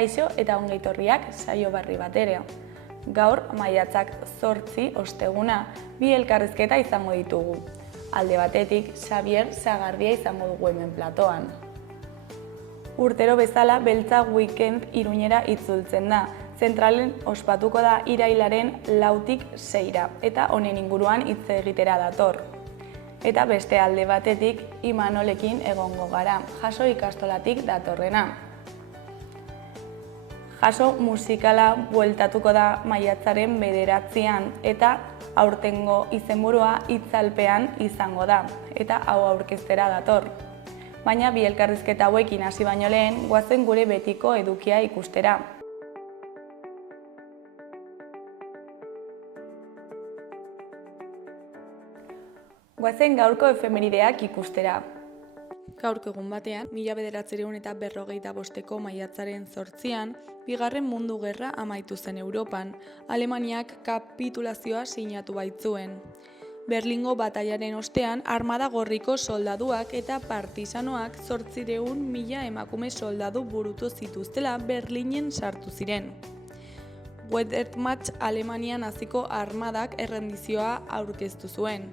Kaixo eta ongeitorriak saio berri batera. Gaur, maiatzak 8 osteguna, bi elkarrizketa izango ditugu. Alde batetik, Xabier Sagardia izango dugu hemen platoan. Urtero bezala, Beltza Weekend Iruñera itzultzen da. Zentralen ospatuko da irailaren 4tik 6ra eta honen inguruan hitz egitera dator. Eta beste alde batetik, Imanolekin egongo gara, Jaso ikastolatik datorrena. Jaso musikala bueltatuko da maiatzaren 9an eta aurtengo izenburua itzalpean izango da, eta hau aurkeztera dator. Baina bi elkarrizketa hauekin hasi baino lehen, goazen gure betiko edukia ikustera. Goazen gaurko efemerideak ikustera. Gaurko egun batean, 1945ko maiatzaren 8an, Bigarren Mundu Gerra amaitu zen Europan, Alemaniak kapitulazioa sinatu baitzuen. Berlingo batailaren ostean, armada gorriko soldaduak eta partisanoak 800.000 emakume soldadu burutu zituztela Berlinen sartu ziren. Wehrmacht Alemanian naziko armadak errendizioa aurkeztu zuen.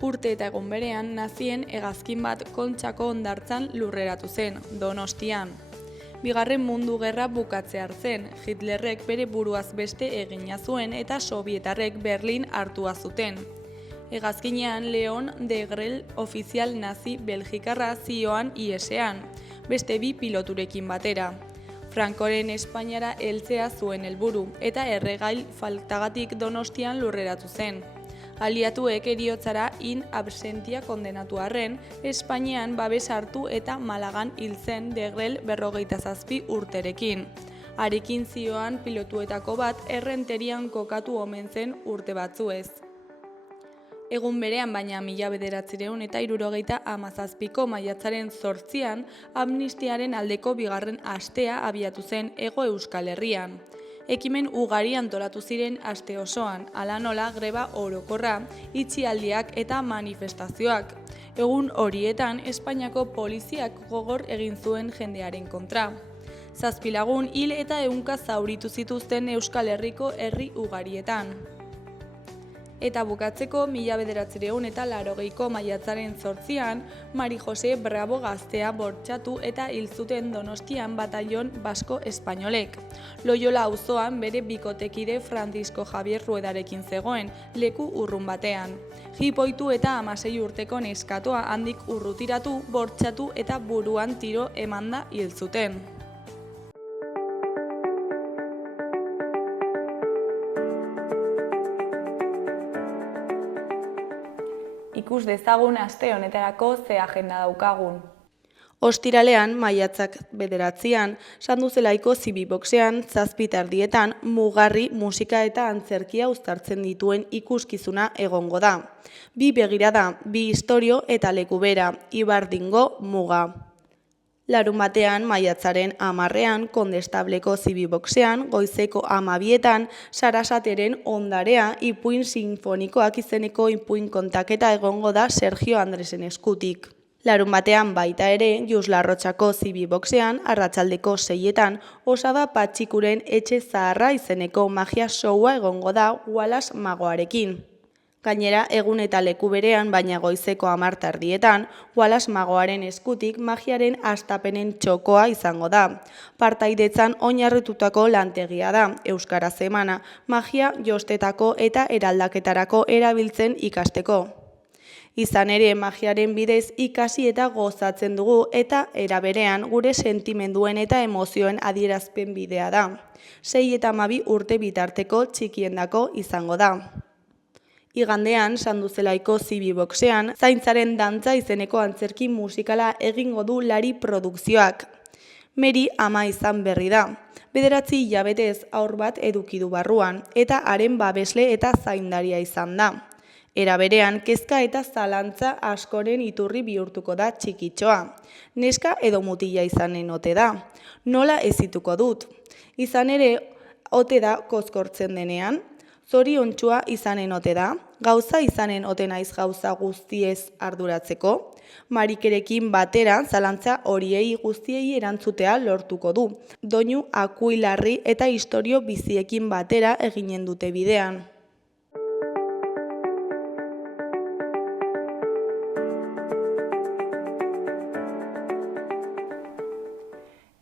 Urte eta egun berean, nazien hegazkin bat Kontxako hondartzan lurreratu zen, Donostian. Bigarren Mundu Gerra bukatze hartzen, Hitlerrek bere buruaz beste egina zuen eta Sobietarrek Berlin hartua zuten. Hegazkinean Leon Degrelle ofizial nazi belgikarra zioan IESean, beste bi piloturekin batera. Francoren Espainiara heltzea zuen helburu eta erregail faltagatik Donostian lurreratu zen. Aliatuek heriotzara in absentia kondenatu arren, Espainian babes hartu eta Malagan hil zen Degrelle 57 urterekin. Harekin zioan pilotuetako bat errenterian kokatu omen zen urte batzuez. Egun berean baina 1977ko maiatzaren 8an, amnistiaren aldeko bigarren astea abiatu zen Hego Euskal Herrian. Ekimen ugari antolatu ziren aste osoan, hala nola greba orokorra, itxialdiak eta manifestazioak. Egun horietan, Espainiako poliziak gogor egin zuen jendearen kontra. 7 lagun hil eta 100 zauritu zituzten Euskal Herriko herri ugarietan. Eta bukatzeko 1980ko maiatzaren 8an, Mari Jose Bravo gaztea bortxatu eta hil zuten Donostian batallon basko espainolek. Loyola auzoan bere bikotekide Francisco Javier Ruedarekin zegoen, leku urrun batean. Jipoitu eta 16 urteko neskatoa handik urrutiratu, bortxatu eta buruan tiro emanda hil zuten. Ikus dezagun aste honetarako ze agenda daukagun. Ostiralean, maiatzak 9an, Sanduzelaiko Zibiboxean, 7:30 mugarri, musika eta antzerkia uztartzen dituen ikuskizuna egongo da. Bi begirada, bi istorio eta leku bera, Ibardingo muga. Larunbatean, maiatzaren 10an, Kondestableko Zibiboxean, goizeko 12etan, Sarasateren ondarea, ipuin sinfonikoak izeneko ipuin kontaketa egongo da Sergio Andresen eskutik. Larunbatean baita ere, Juslarrotxako Zibiboxean, arratsaldeko 6etan, Osaba Patxikuren etxe zaharra izeneko magia showa egongo da Wallace Magoarekin. Gainera, egun eta leku berean, baina goizeko 10:00 Wallace Magoaren eskutik magiaren hastapenen txokoa izango da. Partaidetzan oinarritutako lantegia da, euskaraz emana, magia jostetako eta eraldaketarako erabiltzen ikasteko. Izan ere, magiaren bidez ikasi eta gozatzen dugu eta era berean gure sentimenduen eta emozioen adierazpen bidea da. 6 eta 12 urte bitarteko txikiendako izango da. Igandean, Sanduzelaiko Zibiboxean, Zaintzaren dantza izeneko antzerki musikala egingo du Lari produkzioak. Meri ama izan berri da. 9 hilabetez haur bat eduki du barruan, eta haren babesle eta zaindaria izan da. Era berean, kezka eta zalantza askoren iturri bihurtuko da txikitxoa. Neska edo mutila izanen ote da. Nola ezituko dut? Izan ere, ote da kozkortzen denean? Zoriontsua izanen ote da? Gauza izanen ote naiz gauza guztiez arduratzeko? Marikerekin batera zalantza horiei guztiei erantzutea lortuko du. Doinu akuilarri eta istorio biziekin batera eginen dute bidean.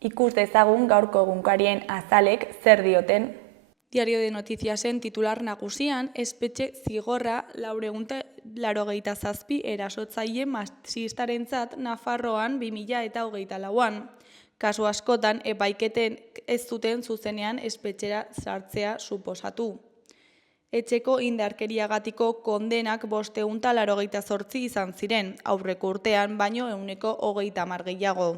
Ikus dezagun gaurko egunkarien azalek zer dioten. Diario de Noticiasen titular nagusian, espetxe zigorra 487 erasotzaile masistarentzat Nafarroan 2024an. Kasu askotan epaiketen ez zuten zuzenean espetxera sartzea suposatu. Etxeko indarkeriagatiko kondenak 588 izan ziren, aurreko urtean baino 130 gehiago.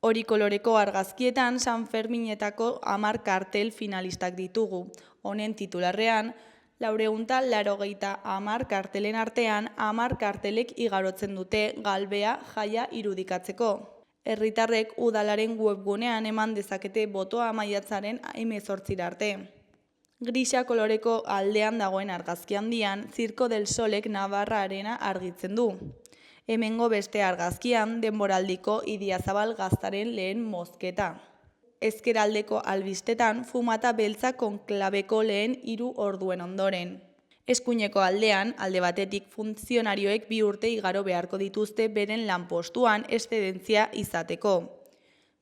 Hori koloreko argazkietan San Ferminetako 10 kartel finalistak ditugu. Honen titularrean, 480 kartelen artean 10 kartelek igarotzen dute galbea jaia irudikatzeko. Herritarrek udalaren webgunean eman dezakete botoa maiatzaren 18 arte. Grisa koloreko aldean dagoen argazki handian, Circo del Solek Navarra Arena argitzen du. Hemengo beste argazkian denboraldiko Idiazabal gaztaren lehen mozketa. Ezkeraldeko albistetan fumata beltza konklabeko lehen 3 orduen ondoren. Eskuineko aldean, alde batetik funtzionarioek 2 urte igaro beharko dituzte beren lanpostuan eszedentzia izateko.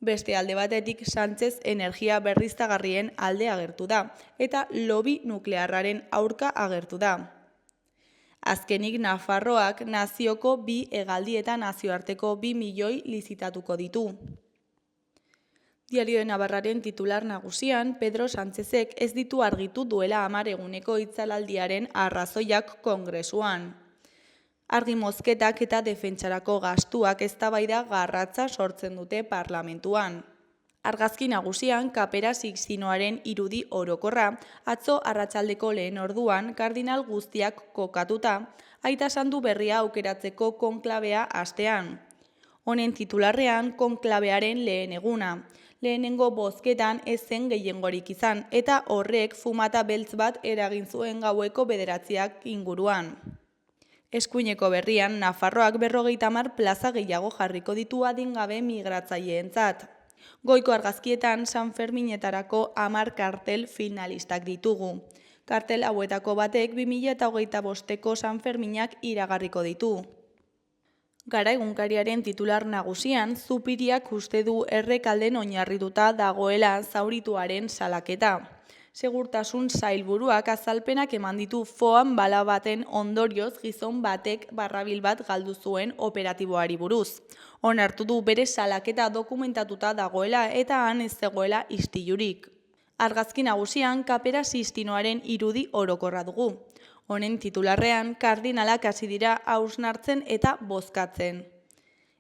Beste alde batetik Sánchez energia berriztagarrien alde agertu da, eta lobby nuklearraren aurka agertu da. Azkenik Nafarroak nazioko 2 hegaldi eta nazioarteko 2 milioi lizitatuko ditu. Diario de Navarraren titular nagusian, Pedro Sánchezek ez ditu argitu duela 10 eguneko itzalaldiaren arrazoiak kongresuan. Argi mozketak eta defentsarako gastuak eztabaida garratza sortzen dute parlamentuan. Argazki nagusian Kapera Sixtinoaren irudi orokorra, atzo arratsaldeko lehen orduan kardinal guztiak kokatuta, aita santu berria aukeratzeko konklabea astean. Honen titularrean konklabearen lehen eguna. Lehenengo bozketan ez zen gehiengorik izan, eta horrek fumata beltz bat eragin zuen gaueko 9 inguruan. Eskuineko berrian, Nafarroak 50 plaza gehiago jarriko ditu adingabe migratzaileentzat. Goiko argazkietan San Ferminetarako 10 kartel finalistak ditugu. Kartel hauetako batek 2025ko San Ferminak iragarriko ditu. Gara egunkariaren titular nagusian, Zupiriak uste du Errekalden oinarrituta dagoela zaurituaren salaketa. Segurtasun sailburuak azalpenak eman ditu foan bala baten ondorioz gizon batek barrabil bat galdu zuen operatiboari buruz. Onartu du bere salaketa dokumentatuta dagoela eta han ez zegoela istilurik. Argazki nagusian Kapera Sixtinoaren irudi orokorra dugu. Honen titularrean kardinalak hasi dira hausnartzen eta bozkatzen.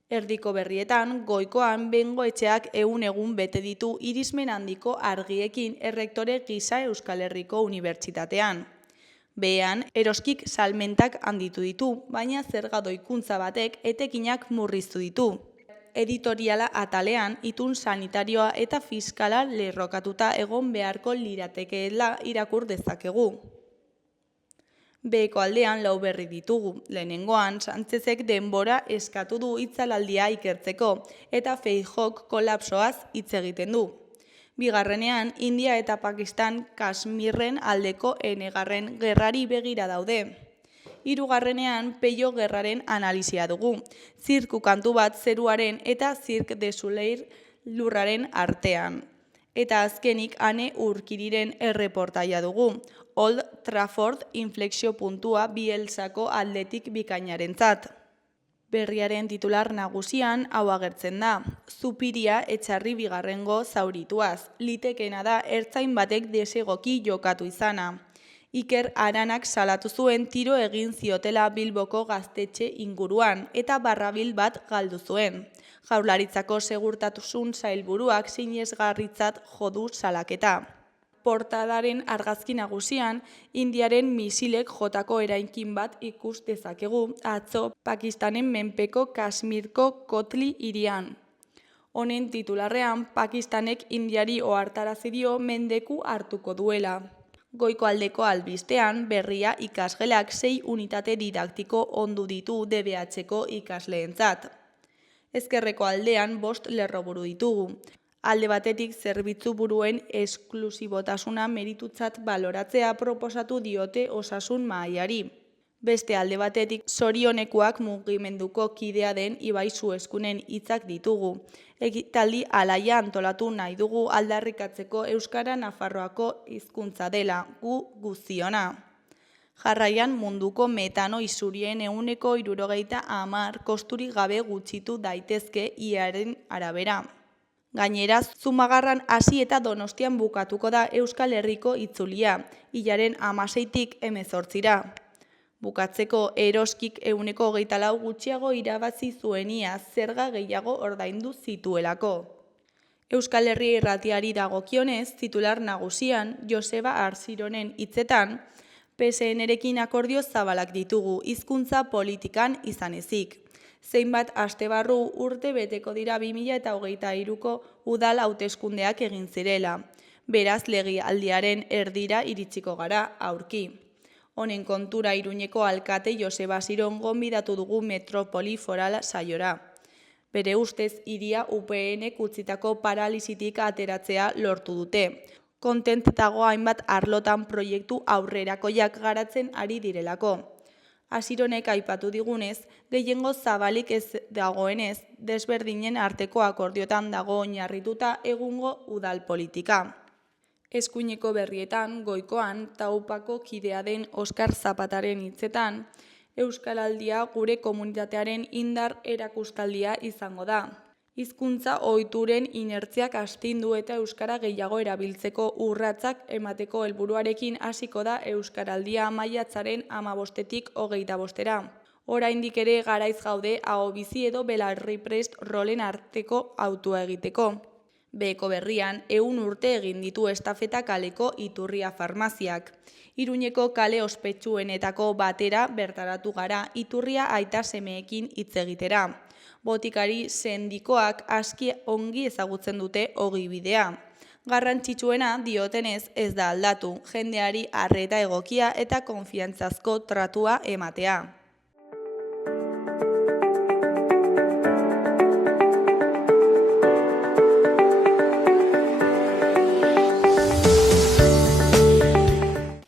Erdiko berrietan, goikoan bengoetxeak 100 egun bete ditu irismen handiko argiekin errektore gisa Euskal Herriko Unibertsitatean. Behean, eroskik salmentak handitu ditu, baina zerga doikuntza batek etekinak murriztu ditu. Editoriala atalean, itun sanitarioa eta fiskala lerrokatuta egon beharko liratekeela irakur dezakegu. Beheko aldean 4 berri ditugu. Lehenengoan, Sánchezek denbora eskatu du itzalaldia ikertzeko, eta Feijóok kolapsoaz hitz egiten du. Bigarrenean, India eta Pakistan Kashmirren aldeko enegarren gerrari begira daude. Hirugarrenean, Peio gerraren analisia dugu. Zirku kantu bat zeruaren eta Cirque du Soleil lurraren artean. Eta azkenik Ane Urkiriren erreportaia dugu. Old Trafford inflexio puntua Bielsako aldetik bikainarentzat. Berriaren titular nagusian hau agertzen da. Zupiria etxarri bigarrengo zaurituaz. Litekena da ertzain batek desegoki jokatu izana. Iker Aranak salatu zuen tiro egin ziotela Bilboko gaztetxe inguruan eta barrabil bat galdu zuen. Jaurlaritzako segurtasun sailburuak sinesgarritzat jo du salaketa. Portadaren argazki nagusian, Indiaren misilek jotako eraikin bat ikus dezakegu atzo Pakistanen menpeko Kashmirko Kotli hirian. Honen titularrean, Pakistanek Indiari ohartarazi dio mendeku hartuko duela. Goiko aldeko albistean, berria ikasgelak 6 unitate didaktiko ondu ditu DBH-ko ikasleentzat. Ezkerreko aldean 5 lerroburu ditugu. Alde batetik zerbitzu buruen esklusibotasuna meritutzat baloratzea proposatu diote osasun mahaiari. Beste alde batetik zorionekoak mugimenduko kidea den Ibai Zueskunen hitzak ditugu. Ekitaldi alaia antolatu nahi dugu aldarrikatzeko Euskara Nafarroako hizkuntza dela, gu guztiona. Jarraian munduko metano isurien 70% kosturik gabe gutxitu daitezke IAEaren arabera. Gainera, Zumagarran hasi eta Donostian bukatuko da Euskal Herriko itzulia, hilaren 16tik 18ra. Bukatzeko Eroskik 24 gutxiago irabazi zuenia zerga gehiago ordaindu zituelako. Euskal Herria irratiari dagokionez, titular nagusian, Joseba Arsironen hitzetan, PSN-erekin akordio zabalak ditugu hizkuntza politikan izan ezik. Zeinbat aste barru urte beteko dira 2023ko udal hauteskundeak egin zirela. Beraz, legealdiaren erdira iritsiko gara aurki. Honen kontura Iruñeko alkate Joseba Asiron gonbidatu dugu Metropoli Foral saiora. Bere ustez, hiria UPN-ek utzitako paralisitik ateratzea lortu dute. Kontent dago hainbat arlotan proiektu aurrerakoiak garatzen ari direlako. Asironek aipatu digunez, gehiengo zabalik ez dagoenez, desberdinen arteko akordiotan dago oinarrituta egungo udal politika. Eskuineko berrietan, goikoan, Taupako kidea den Oskar Zapataren hitzetan, Euskaraldia gure komunitatearen indar erakustaldia izango da. Hizkuntza ohituren inertziak astindu eta euskara gehiago erabiltzeko urratsak emateko helburuarekin hasiko da Euskaraldia maiatzaren 15tik 25era. Oraindik ere garaiz gaude ahobizi edo belarriprest rolen arteko hautua egiteko. Beheko berrian, 100 urte egin ditu estafeta kaleko Iturria farmaziak. Iruñeko kale ospetsuenetako batera bertaratu gara Iturria aita semeekin hitz egitera. Botikari sendikoak aski ongi ezagutzen dute ogibidea. Garrantzitsuena diotenez ez da aldatu, jendeari arreta egokia eta konfiantzazko tratua ematea.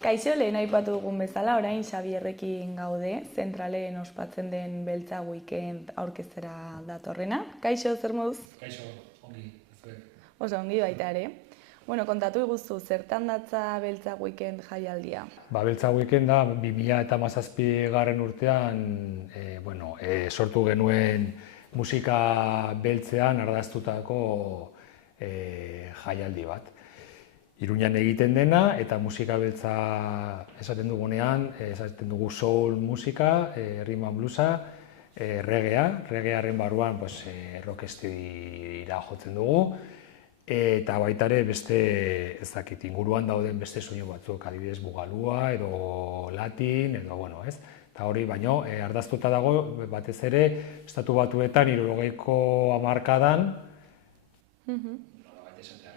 Kaixo, lehen aipatu dugun bezala, orain Xabierrekin gaude, zentralen ospatzen den Beltza Weekend aurkeztera datorrena. Kaixo, zer moduz? Kaixo, ongi, zuek. Oso ongi baita ere. Kontatu iguzu, zertan datza Beltza Weekend jaialdia? Beltza Weekend da 2017 urtean sortu genuen musika beltzean ardaztutako jaialdi bat. Iruñan egiten dena eta musika beltza esaten dugunean, esaten dugu soul musika, rhythm and bluesa, regearen barruan rockestira jotzen dugu, eta baita ere beste inguruan dauden beste soinu batzuk, adibidez bugalua edo latin edo ez? Eta hori baino ardaztuta dago batez ere Estatu Batuetan 70ko hamarkadan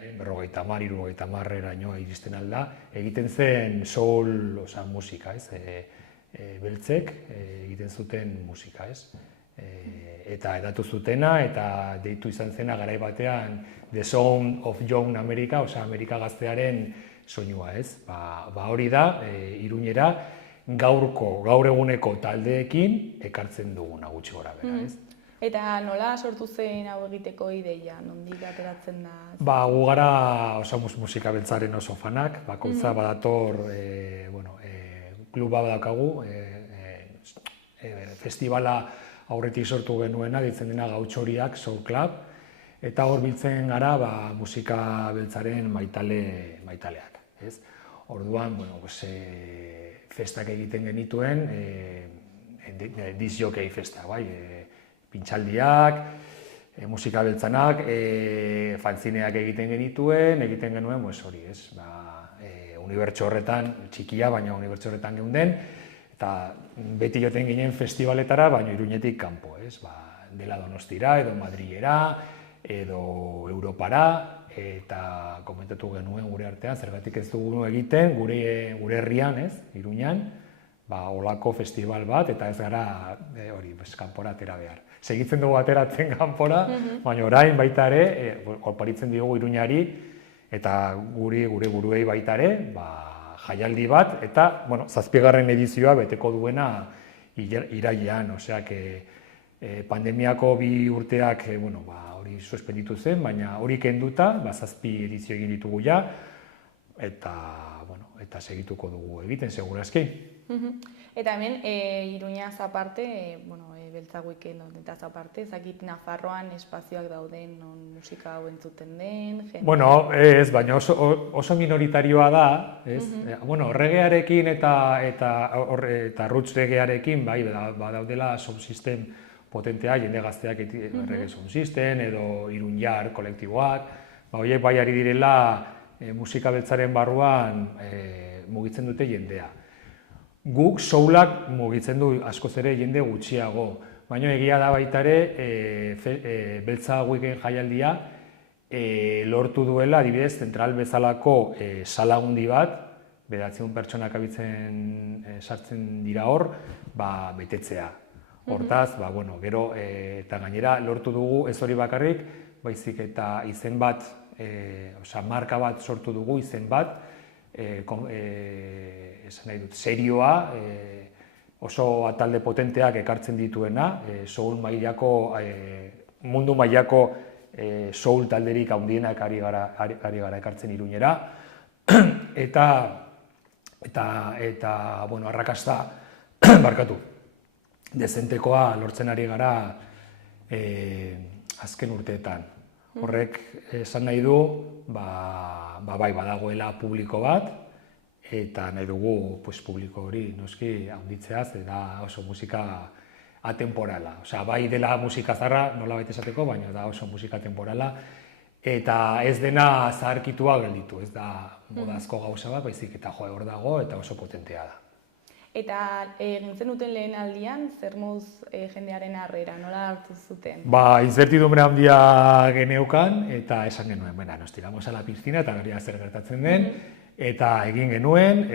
50-60eraino iristen alda, egiten zen soul musika, beltzek egiten zuten musika, eta edatu zutena eta deitu izan zena garai batean The Sound of Young America, Amerika gaztearen soinua, hori da, Iruñera gaur eguneko taldeekin ekartzen duguna gutxi gora bera, Eta nola sortu zen hau egiteko ideia, nondik ateratzen da? Gu gara musika beltzaren oso fanak, bakoitza badator, kluba badakagu, festivala aurretik sortu genuena, ditzen dena Gautxoriak Soul Club, eta hor biltzen gara musika beltzaren maitaleak. Orduan, festak egiten genituen, disjokei festa, pintxaldiak, musika beltzanak, fanzineak egiten genuen, hori, unibertso horretan, txikia, baina unibertso horretan geunden, eta beti joten ginen festivaletara, baina Iruñetik kanpo, dela Donostira, edo Madrilera, edo Europara, eta komentatu genuen gure artean, zergatik ez dugu egiten gure herrian, Iruñan, olako festival bat, eta ez gara kanpora atera behar. Segitzen dugu ateratzen kanpora, baina orain baita ere, oparitzen diogu Iruñari, eta gure buruei baita ere, jaialdi bat, eta 7. edizioa beteko duena irailean, osea, pandemiako 2 urteak hori suspenditu zen, baina hori kenduta, 7 edizio egin ditugu ja, eta segituko dugu egiten, segurazki. Eta hemen, Iruñaz aparte, Beltza Weekendetaz aparte, ezakit Nafarroan espazioak dauden non musika hau entzuten den, jende... Bueno, ez, baina oso minoritarioa da, ez? Regearekin eta roots regearekin, bai, badaudela sound system potentea, jende gazteak reggae sound system, edo Iruñar kolektiboak, horiek bai ari direla musika beltzaren barruan mugitzen dute jendea. Guk soulak mugitzen du askoz ere jende gutxiago, baina egia da baita ere Beltza Weekend jaialdia lortu duela, adibidez, zentral bezalako sala handi bat, 900 pertsonak sartzen dira hor, betetzea. Hortaz, gero, eta gainera lortu dugu ez hori bakarrik, baizik eta izen bat, marka bat sortu dugu, izen bat, esan nahi dut, serioa, oso atalde potenteak ekartzen dituena, soul mailako, mundu mailako soul talderik handienak ari gara ekartzen Iruñera, eta arrakasta, barkatu, dezentekoa lortzen ari gara azken urteetan. Horrek esan nahi du, badagoela publiko bat, eta nahi dugu publiko hori noski handitzeaz, eta oso musika atemporala. Osea, bai dela musika zarra, nola baita esateko, baina da oso musika atemporala, eta ez dena zaharkitua gelditu, ez da modazko gauza bat, baizik eta hor dago, eta oso potentea da. Eta gintzen duten lehen aldian, zer moduz jendearen harrera, nola hartu zuten? Inzertidumbre handia geneukan, eta esan genuen, nos tiramos a la piscina, eta gari zer gertatzen den, eta egin genuen,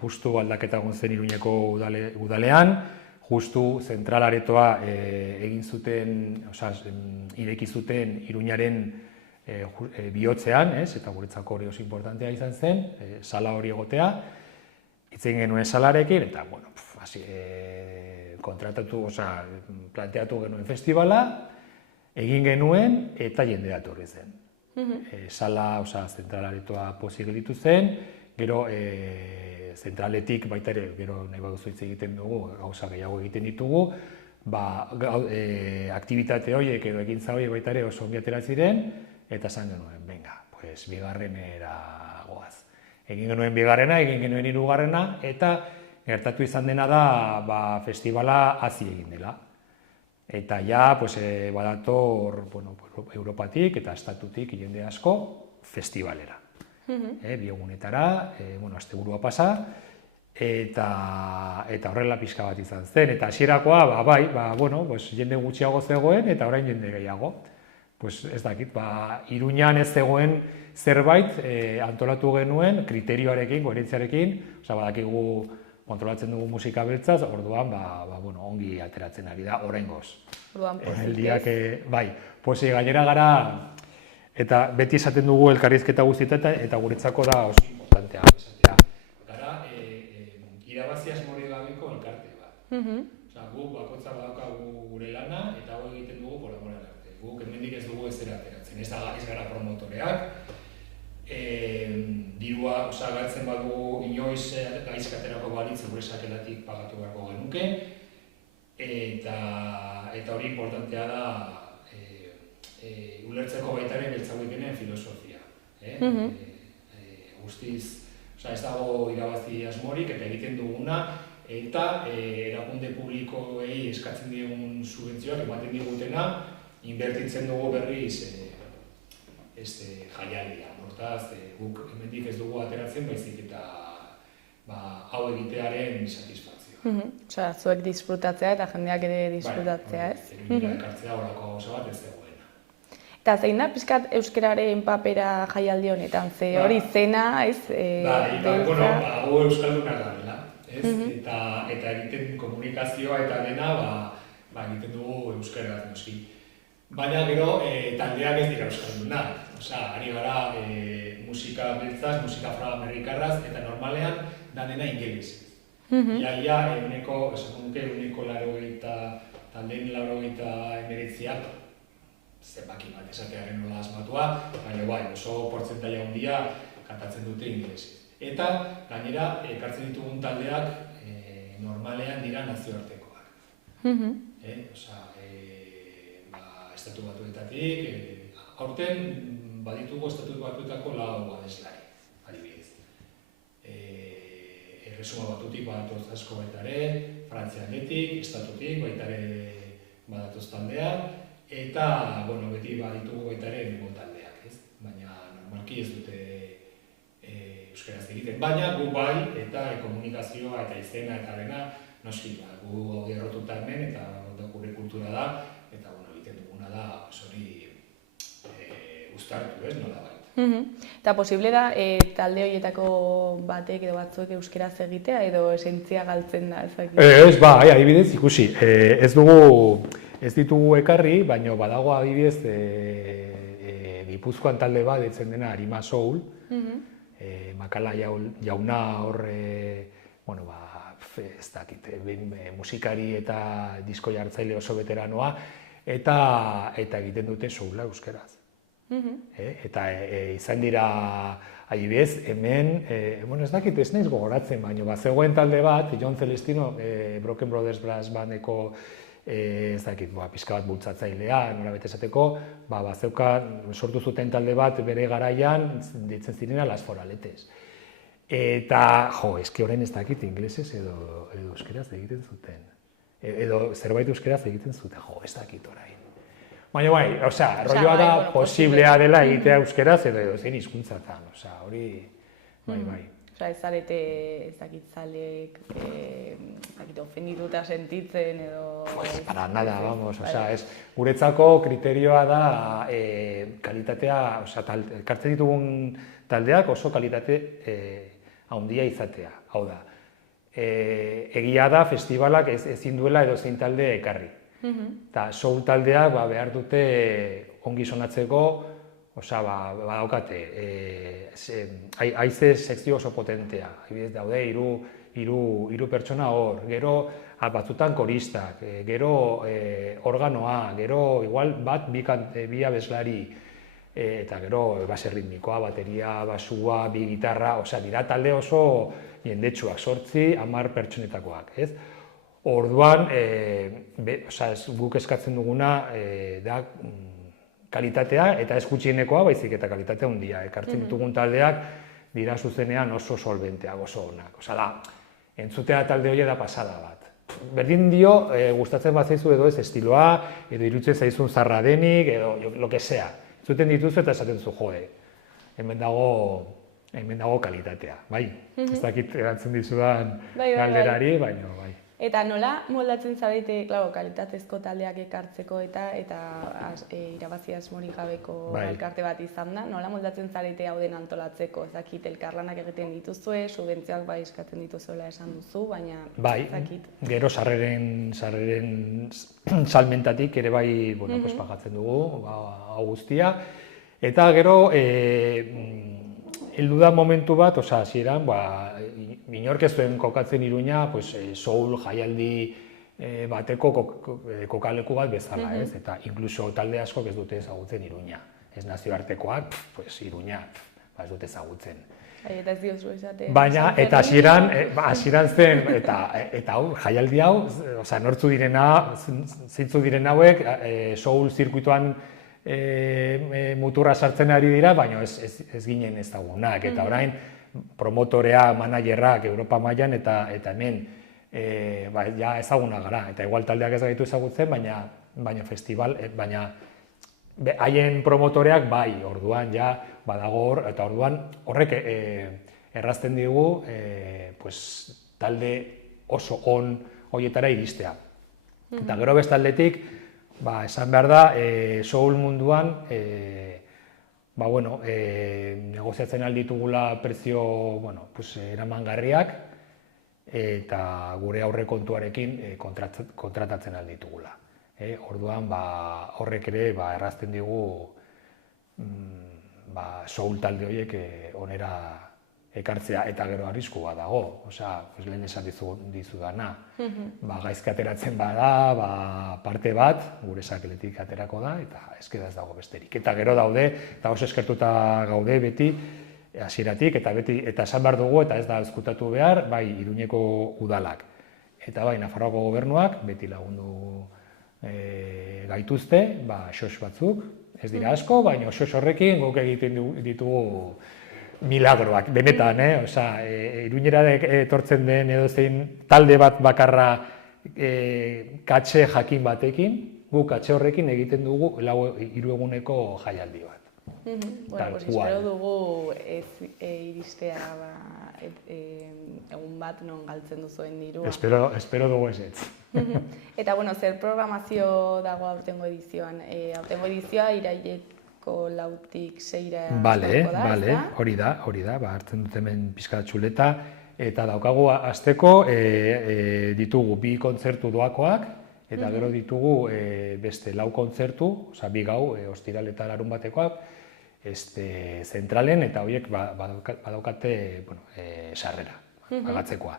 justu aldaketa egon zen Iruñeko udalean, justu zentralaretoa egin zuten, ireki zuten Iruñaren bihotzean, eta guretzako hori oso importantea izan zen, sala hori egotea, itzen genuen salarekin, eta, planteatu genuen festivala, egin genuen, eta jendea etorri zen. Sala, zentralaretoa pozik gelditu zen, gero zentraletik baita ere, gero nahi baduzu hitz egiten dugu, gauza gehiago egiten ditugu, aktibitate horiek edo ekintza horiek baita ere oso ongi atera ziren, eta esan genuen, bigarrenera goaz. Egin genuen bigarrena, egin genuen hirugarrena, eta gertatu izan dena da festivala hazi egin dela. Eta ja, badator Europatik eta estatutik jende asko festivalera. Bi egunetara, asteburua pasa, eta horrela pixka bat izan zen. Eta hasierakoa, jende gutxiago zegoen eta orain jende gehiago. Ez dakit, Iruñan ez zegoen zerbait antolatu genuen kriterioarekin, koherentziarekin, badakigu kontrolatzen dugu musika beltzaz, orduan ongi ateratzen ari da oraingoz. Orduan pozik ez? Bai, pozik gainera gara, eta beti esaten dugu elkarrizketa guztietan, eta guretzako da oso importantea. Gara, irabazi asmorik gabeko elkarte bat. Guk bakoitza badaukagu gure lana, eta hau egiten dugu por amor al arte. Guk hemendik ez dugu ezera ateratzen, ez gara promotoreak, dirua galtzen badugu inoiz gaizkaterako balitz gure sakelatik pagatu beharko genuke, eta hori importantea da ulertzeko baita ere Beltza Weekenden filosofia. Guztiz, ez dago irabazi asmorik eta egiten duguna, eta erakunde publikoei eskatzen diegun subentzioak ematen digutena, inbertitzen dugu berriz jaialdia. Hortaz, guk hemendik ez dugu ateratzen, baizik eta hau egitearen satisfakzioa. Zuek disfrutatzea eta jendeak ere disfrutatzea, ez? Ekartzea horako gauza bat ez zegoena. Eta zein da pixkat euskararen papera jaialdi honetan, ze hori zena, ez? Bueno, hau euskaldunak garela, ez? Eta egiten komunikazioa eta dena, egiten dugu euskaraz noski. Baina gero, taldeak ez dira euskaldunak. Ari gara musika beltzaz, musika afroamerikarraz, eta normalean danena ingeles. Ia, eguneko 80, taldeen 89 zenbaki bat esatearen nola asmatua, baina oso portzentaia handia kantatzen dute ingelesez. Eta gainera, ekartzen ditugun taldeak normalean dira nazioartekoak. Estatu Batuetatik, aurten baditugu Estatu Batuetako 4 abeslari, adibidez. Erresuma Batutik badatoz asko baita ere, Frantzianetik, Estatutik baita ere badatoz taldeak, eta, beti baditugu baita ere nengo taldeak, ez? Baina normalki ez dute euskaraz egiten. Baina gu bai, eta komunikazioa eta izena eta dena, noski, gu gaude errotuta hemen, eta gure kultura da, eta egiten duguna da, hori uztartu, ez, nola baita. Eta posible da, talde horietako batek edo batzuek euskaraz egitea, edo esentzia galtzen da, ezakit? Ez, adibidez, ikusi, ez ditugu ekarri, baina badago adibidez Gipuzkoan talde bat ditzen dena Arima Soul, Makala jauna hor, ez dakit, musikari eta disko jartzaile oso veteranoa, eta egiten dute soula euskeraz. Eta izan dira, adibidez, hemen, ez dakit ez naiz gogoratzen, baina bazegoen talde bat, John Celestino, Broken Brothers Brass Bandeko ez dakit, pixka bat bultzatzailea, norabete esateko, sortu zuten talde bat bere garaian, ditzen zirena Las Foraletes. Eta, eski orain ez dakit inglesez edo euskeraz egiten zuten. Edo zerbait euskeraz egiten zuten, ez dakit orain. Baina rolloa da posiblea dela egitea euskeraz edo zein hizkuntzatan, hori, bai. Ez zarete ezakitzalek, ofendituta sentitzen edo... Para nada, guretzako kriterioa da kalitatea, ekartzen ditugun taldeak oso kalitate handia izatea, hau da. Egia da, festivalak ezin duela edo zein talde ekarri. Eta soul taldeak behar dute ongi sonatzeko, badaukate, haize sekzio oso potentea, daude, hiru pertsona hor, gero batzutan koristak, gero organoa, gero igual bat bi abeslari, eta gero base ritmikoa, bateria, basua, bi gitarra, dira talde oso jendetsuak, 8-10 pertsonetakoak, ez? Orduan, guk eskatzen duguna da kalitatea eta ez gutxienekoa, baizik eta kalitatea handia. Ekartzen ditugun taldeak dira zuzenean oso solbenteak, oso onak. Entzutea talde hori da pasada bat. Berdin dio, gustatzen bat zaizu edo ez estiloa, edo irutzen zaizun zarra denik, edo lo que sea. Entzuten dituzu eta esaten zu hemen dago kalitatea, bai? Ez dakit erantzun dizudan galderari, baina bai. Eta nola moldatzen zarete, kalitatezko taldeak ekartzeko eta irabazi asmorik gabeko elkarte bat izan da, nola moldatzen zarete hau den antolatzeko, ezakit elkarlanak egiten dituzue, subentzioak eskatzen dituzuela esan duzu, baina ezakit. Gero sarreren salmentatik ere bai pagatzen dugu, hau guztia, eta gero heldu da momentu bat, hasieran, inork ez duen kokatzen Iruña, soul jaialdi bateko kokaleku bat bezala, ez? Eta inkluso talde askok ez dute ezagutzen Iruña. Ez nazioartekoak, Iruña ez dute ezagutzen. Eta ez diozu esaten. Baina, eta hasieran zen, eta jaialdi hau, nortzu direna, zintzu diren hauek, soul zirkuituan muturra sartzen ari dira, baina ez ginen ezagunak. Eta orain, promotorea, managerrak, Europa mailan eta hemen ezaguna gara. Eta igual taldeak ez gaitu ezagutzen, baina festival, baina haien promotoreak bai, orduan badago hor, eta orduan horrek errazten digu talde oso on horietara iristea. Eta gero bestaldetik, Esan behar da, soul munduan, negoziatzen alditugula prezio, eramangarriak, eta gure aurrekontuarekin kontratatzen alditugula. Orduan, horrek ere errazten digu soul talde horiek onera ekartzea, eta gero arriskua dago. Lehen esan dizudana, gaizki ateratzen bada, parte bat, gure sakeletik aterako da, eta ez dago besterik. Eta gero daude, eta oso eskertuta gaude beti, hasieratik, eta esan behar dugu, eta ez da ezkutatu behar, bai Iruñeko udalak. Eta bai Nafarroako gobernuak, beti lagundu gaituzte, xos batzuk, ez dira asko, baina xos horrekin guk egiten ditugu milagroak, benetan, Iruñera etortzen den edozein talde bat bakarra katxe jakin batekin, guk katxe horrekin egiten dugu 3 eguneko jaialdi bat. Espero dugu iristea egun bat non galtzen duzuen dirua. Espero dugu ez. Eta, zer programazio dago aurtengo edizioan? Aurtengo edizioa iraileko 4-tik 6-ra da, hori da, hartzen dut hemen pixka txuleta, eta daukagu azteko ditugu 2 kontzertu doakoak, eta gero ditugu beste 4 kontzertu, 2 gau, ostiral eta larun batekoak, zentralen, eta horiek badaukate sarrera, pagatzekoa.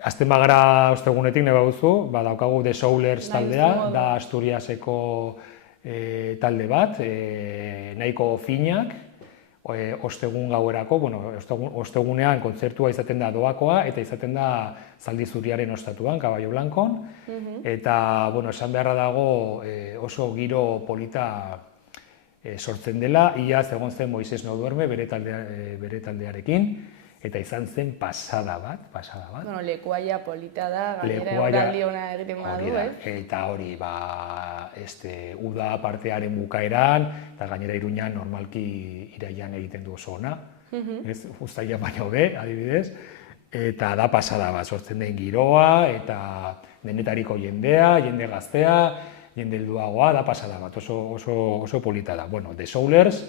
Azten bagara ostegunetik nahi baduzu, daukagu The Soulers taldea, da Asturiaseko talde bat, nahiko finak, ostegun gauerako, ostegunean kontzertua izaten da doakoa, eta izaten da Zaldi Zuriaren ostatuan, Caballo Blancon, eta esan beharra dago oso giro polita sortzen dela, iaz egon zen Moises No Duerme bere taldearekin, eta izan zen pasada bat. Lekuaia polita da, gainera euraldi hona egiten badu, ez? Eta hori, uda partearen bukaeran, eta gainera Iruñan normalki iraian egiten du oso ona, uztaila baino be, adibidez, eta da pasada bat, sortzen den giroa, eta denetariko jendea, jende gaztea, jende helduagoa, da pasada bat, oso polita da. The Soulers,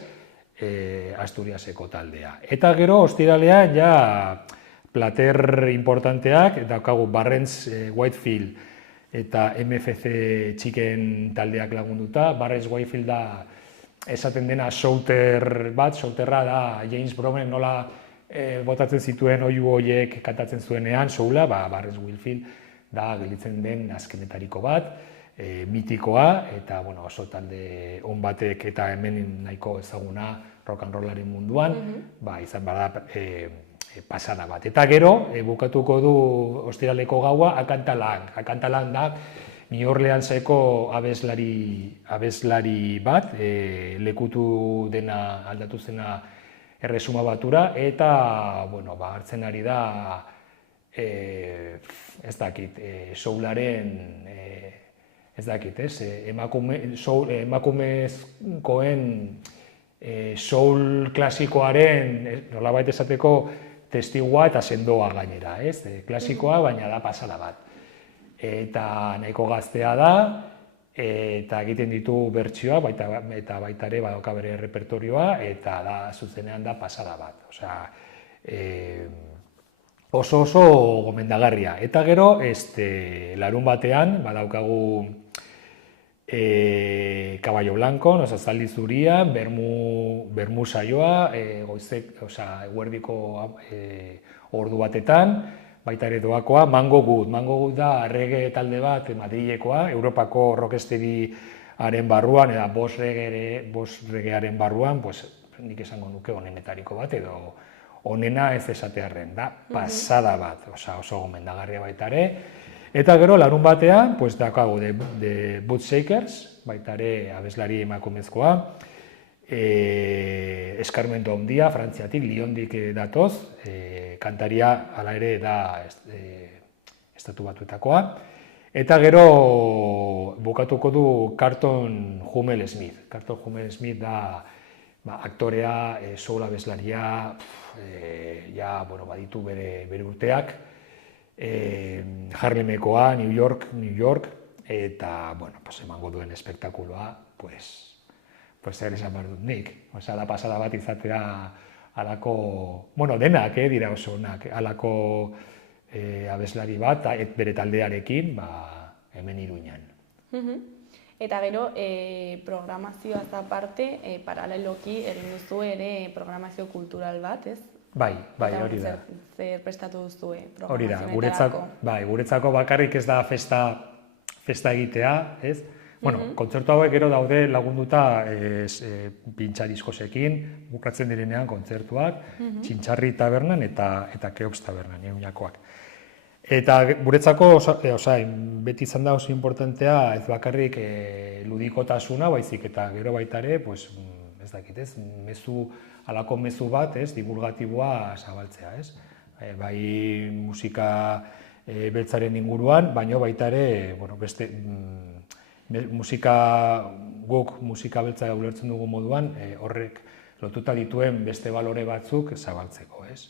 Asturiaseko taldea. Eta gero, ostiralean, plater importanteak, daukagu Barrens Whitefield eta MFC Chicken taldeak lagunduta. Barrens Whitefield da esaten dena shouter bat, shouterra da James Brown nola botatzen zituen oihu horiek kantatzen zuenean, soula, Barrens Whitefield da gelitzen den azkenetariko bat, mitikoa, eta oso talde on batek eta hemen nahiko ezaguna rock and rollaren munduan, izan bada pasada bat. Eta gero, bukatuko du ostiraleko gaua Akantalan da New Orleanseko abeslari bat, lekutu dena aldatu zena Erresuma Batura, eta hartzen ari da ez dakit, soularen emakumezkoen soul klasikoaren nolabait esateko testigua eta sendoa gainera, klasikoa, baina da pasada bat. Eta nahiko gaztea da, eta egiten ditu bertsioa, eta baita ere badauka bere repertorioa, eta da zuzenean da pasada bat. Oso gomendagarria. Eta gero, larun batean, badaukagu Caballo Blancon, Zaldi Zurian, bermu saioa, eguerdiko ordu batetan, baita ere doakoa, Mango Good. Mango Good da reggae talde bat Madrilekoa, Europako rocksteadyaren barruan, eta bost reggaearen barruan, nik esango nuke onenetariko bat, edo onena ez esatearren, da pasada bat, oso gomendagarria baita ere. Eta gero, larun batean, daukagu The Boot Shakers, baita ere abeslari emakumezkoa, Eskarmento Handia, Frantziatik, Lyondik datoz, kantaria hala ere da estatu batuetakoa. Eta gero bukatuko du Carlton Hummel Smith. Carlton Hummel Smith da aktorea, soul abeslaria, baditu bere urteak, Harlemekoa, New York, eta, bueno, pues emango duen espektakuloa, pues zer esan behar dut nik. Osea, da pasada bat izatea alako, bueno, denak, dira oso onak, alako abeslari bat, bere taldearekin, hemen Iruñan. Eta gero, programazioaz aparte, paraleloki egin duzu ere programazio kultural bat, ez? Bai, hori da. Zer prestatu duzu hori da, programazioetarako? Guretzako bakarrik ez da festa egitea, ez? Bueno, kontzertu hauek gero daude lagunduta pintxa diskosekin, bukatzen direnean kontzertuak, Txintxarri tabernan eta Keops tabernan, Iruñakoak. Eta guretzako, beti izan da oso importantea ez bakarrik ludikotasuna, baizik eta gero baita ere, ez dakit, ez, halako mezu bat, ez, divulgatiboa zabaltzea, ez. Bai musika beltzaren inguruan, baino baita ere, bueno, beste guk musika beltza ulertzen dugu moduan, horrek lotuta dituen beste balore batzuk zabaltzeko, ez.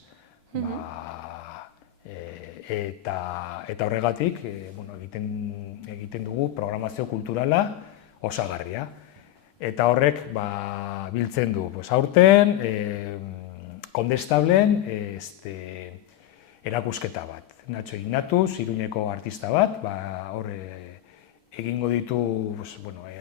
Eta horregatik egiten dugu programazio kulturala osagarria. Eta horrek biltzen du aurten Kondestablen erakusketa bat. Nacho Ignatuz, Iruñeko artista bat, hor egingo ditu,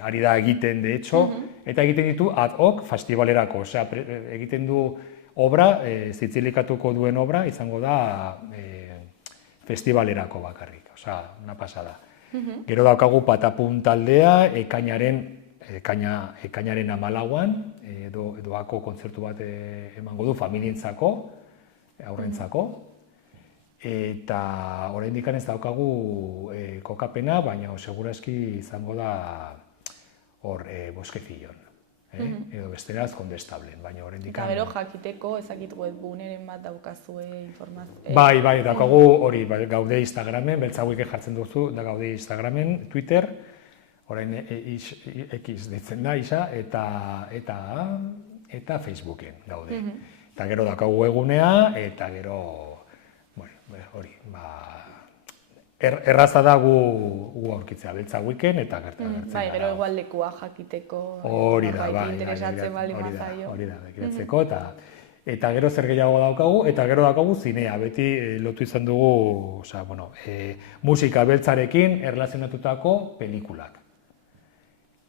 ari da egiten de hecho, eta egiten ditu ad hoc festivalerako. Osea, egiten du obra, zitzilikatuko duen obra, izango da festivalerako bakarrik. Osea, una pasada. Gero daukagu Patapun taldea, ekainaren 14an, doako kontzertu bat emango du familientzako, aurrentzako, eta oraindik ez daukagu kokapena, baina segurazki izango da hor Boskefillon, edo besteraz Kondestablen, baina oraindik... Eta gero jakiteko ezakit webguneren bat daukazue informazio... Bai, daukagu hori, gaude Instagramen, beltzauik jartzen duzu, da gaude Instagramen, Twitter, orain X ditzen da, isa, eta Facebooken gaude. Eta gero daukagu egunea, eta gero, hori, erraza da gu aurkitzea, beltzauiken eta gertzen. Bai, gero egualdekua jakiteko, hori da, interesatzen bali mazaio. Hori da, begiratzeko, eta gero zer gehiago daukagu, eta gero daukagu zinea, beti lotu izan dugu, musika beltzarekin erlazionatutako pelikulak.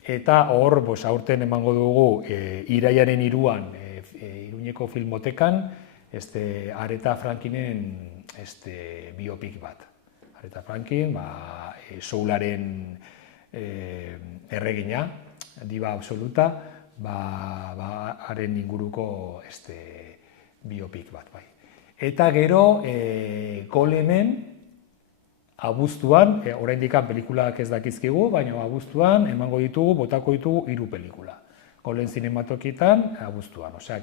Eta hor, aurten emango dugu, Irailaren 3an, Iruñeko Filmotekan, Aretha Frankinen biopik bat. Aretha Franklin, soularen erregina, diba absoluta, haren inguruko biopik bat, bai. Eta gero, Golemen, abuztuan, oraindik pelikulak ez dakizkigu, baina abuztuan emango ditugu, botako ditugu 3 pelikula. Golen zinematokietan, abuztuan, osea,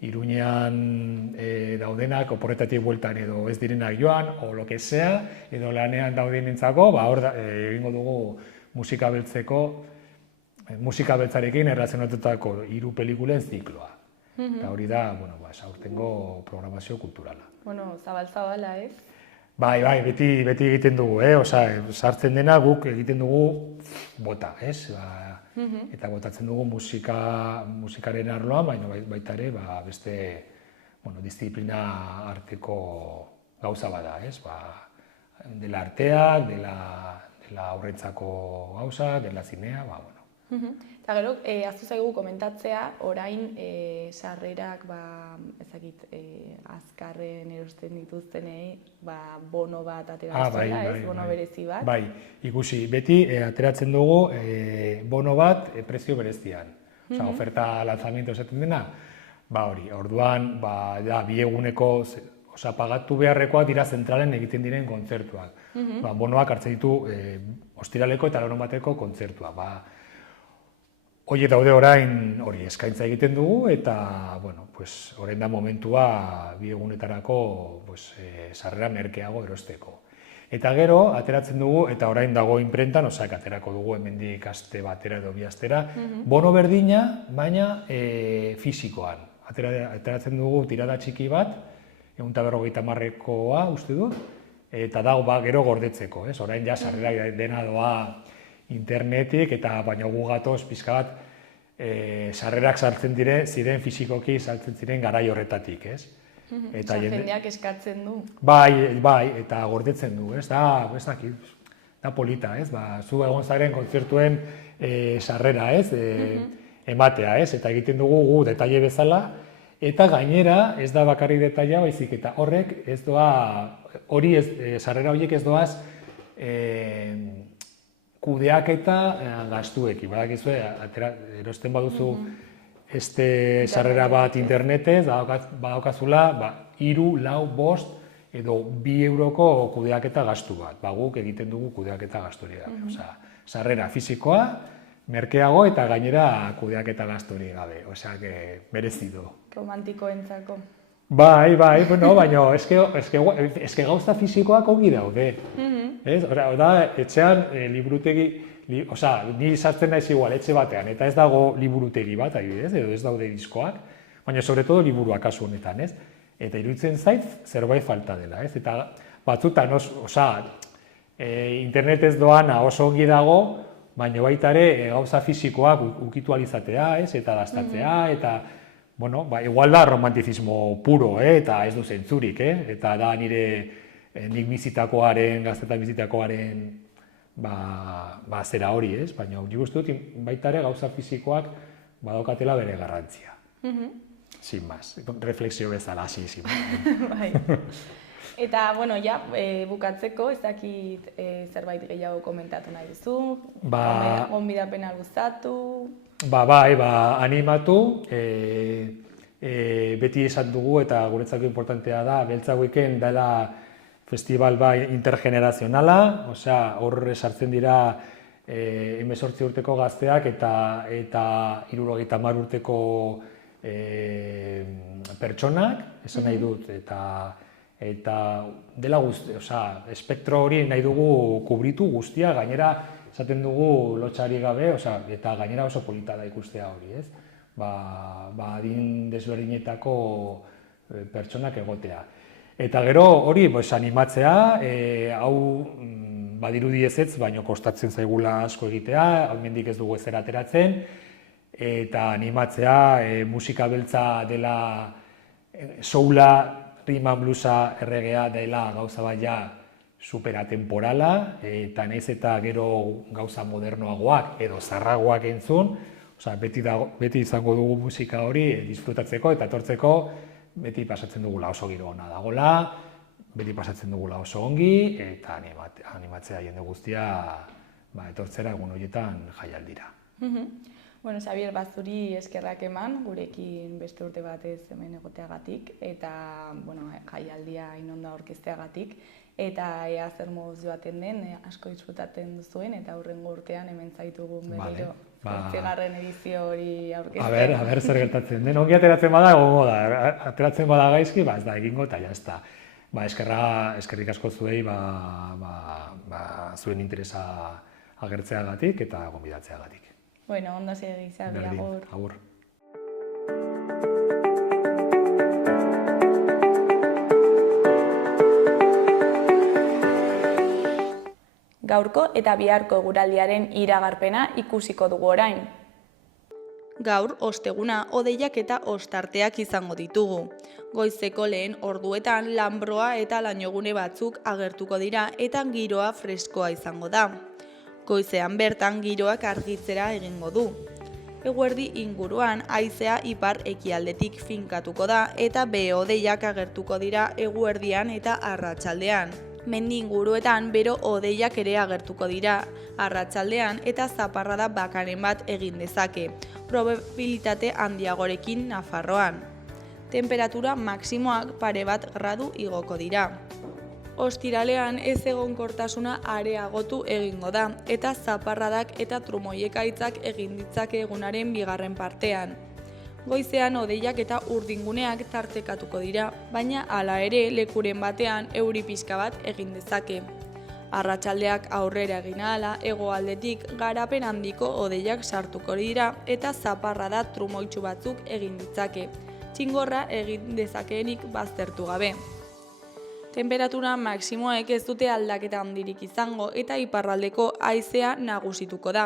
Iruñean daudenak oporretatik bueltan edo ez direnak joan, o lo que sea, edo lanean daudenentzako, hor egingo dugu musika beltzarekin erlazionatutako 3 pelikulen zikloa. Eta hori da, aurtengo programazio kulturala. Zabal-zabala, ez? Bai, beti egiten dugu, sartzen dena guk egiten dugu bota, ez? Eta botatzen dugu musikaren arloan, baina baita ere beste disiplina arteko gauza bada, ez? Dela arteak, dela aurrentzako gauza, dela zinea, Eta gero, aztu zaigu komentatzea, orain sarrerak, ezakit, azkarren erosten dituztenei, bono bat ateratzea, ez? Bono berezi bat. Bai, ikusi, beti ateratzen dugu bono bat prezio berezian. Osa, oferta lanzamiento esaten dena, hori, orduan, da, 2 eguneko, pagatu beharrekoak dira zentralen egiten diren kontzertuak. Bonoak hartzen ditu ostiraleko eta larunbateko kontzertuak. Hori daude orain eskaintza egiten dugu eta, orain da momentua 2 egunetarako sarrera merkeago erosteko. Eta gero, ateratzen dugu, eta orain dago inprentan, aterako dugu hemendik aste batera edo 2 astera, bono berdina, baina fisikoan. Ateratzen dugu tirada txiki bat, 150 uste dut, eta dago gero gordetzeko, ez? Orain ja sarrera dena doa internetik, eta baina gu gatoz pixka bat sarrerak ziren fisikoki sartzen ziren garai horretatik, ez? Eta jendeak eskatzen du. Bai, eta gordetzen du, ez? Da polita, ez? Zu egon zaren kontzertuen sarrera, ez? Ematea, ez? Eta egiten dugu gu detaile bezala, eta gainera ez da bakarrik detaila, baizik eta horrek ez doa, sarrera horiek ez doaz kudeaketa gastuekin. Badakizue, erosten baduzu sarrera bat internetez, badaukazula 3, 4, 5 edo 2 euroko kudeaketa gastu bat. Guk egiten dugu kudeaketa gasturi gabe. Osea, sarrera fisikoa, merkeago eta gainera kudeaketa gasturi gabe. Osea, merezi du. Romantikoentzako. Bai, bueno, baina eske gauza fisikoak ongi daude. Etxean liburutegi, ni sartzen naiz igual etxe batean, eta ez dago liburutegi bat, adibidez, edo ez daude diskoak, baina sobretodo liburuak kasu honetan, ez? Eta iruditzen zait zerbait falta dela, ez? Eta batzutan, internet ez doana oso ongi dago, baina baita ere gauza fisikoak ukitu alizatea, ez? Eta dastatzea, eta bueno, igual da romantizismo puro, eta ez du zentzurik, eta da nik bizitakoaren, gaztetan bizitakoaren zera hori, ez? Baina nik uste dut baita ere gauza fisikoak badaukatela bere garrantzia. Sin más, reflexio bezala, sin Bai. Eta, bueno, ja, bukatzeko, ez dakit zerbait gehiago komentatu nahi duzu, gonbidapena luzatu. Bai, animatu, beti esan dugu eta guretzako importantea da, Beltza Weekend dela festival intergenerazionala, osea, hor sartzen dira 18 urteko gazteak eta 70 urteko pertsonak, esan nahi dut, eta dela guzti, osea, espektro hori nahi dugu kubritu guztia, gainera esaten dugu lotxari gabe, eta gainera oso polita da ikustea hori, ez? Adin desberdinetako pertsonak egotea. Eta gero hori animatzea, hau badirudi ezetz, baina kostatzen zaigula asko egitea, hemendik ez dugu ezer ateratzen, eta animatzea musika beltza dela soula, rhythm and bluesa, erregea dela gauza bat ja superatemporala, eta nahiz eta gero gauza modernoagoak edo zarragoak entzun, beti izango dugu musika hori disfrutatzeko eta etortzeko, beti pasatzen dugula oso giro ona dagoela, beti pasatzen dugula oso ongi, eta animatzea jende guztia etortzera egun horietan jaialdira. Bueno, Xabier, zuri eskerrak eman, gurekin beste urte batez hemen egoteagatik, eta jaialdia inondo aurkezteagatik, eta ea zer moduz joaten den, asko disfrutatzen duzuen, eta hurrengo urtean hemen zaitugun berriro. 8. edizio hori aurkezten. A ber, zer gertatzen den. Ongi ateratzen bada, egongo da. Ateratzen bada gaizki, ez da egingo, eta jazta. Eskerrik asko zuei, zuen interesa agertzeagatik eta gonbidatzeagatik. Bueno, ondo segi, Xabi, agur. Agur. Gaurko eta biharko eguraldiaren iragarpena ikusiko dugu orain. Gaur, osteguna, hodeiak eta ostarteak izango ditugu. Goizeko lehen orduetan lanbroa eta lainogune batzuk agertuko dira eta giroa freskoa izango da. Goizean bertan giroak argitzera egingo du. Eguerdi inguruan haizea ipar ekialdetik finkatuko da eta behe-hodeiak agertuko dira eguerdian eta arratsaldean. Mendi inguruetan bero hodeiak ere agertuko dira arratsaldean eta zaparrada bakaren bat egin dezake, probabilitate handiagorekin Nafarroan. Temperatura maksimoak pare bat gradu igoko dira. Ostiralean ez egonkortasuna areagotu egingo da eta zaparradak eta trumoiekaitzak egin ditzake egunaren bigarren partean. Goizean hodeiak eta urdinguneak tartekatuko dira, baina hala ere lekuren batean euri pixka bat egin dezake. Arratsaldeak aurrera egin ahala, hegoaldetik garapen handiko hodeiak sartuko dira eta zaparrada trumoitsu batzuk egin ditzake, txingorra egin dezakeenik baztertu gabe. Temperatura maksimoek ez dute aldaketa handirik izango eta iparraldeko haizea nagusituko da.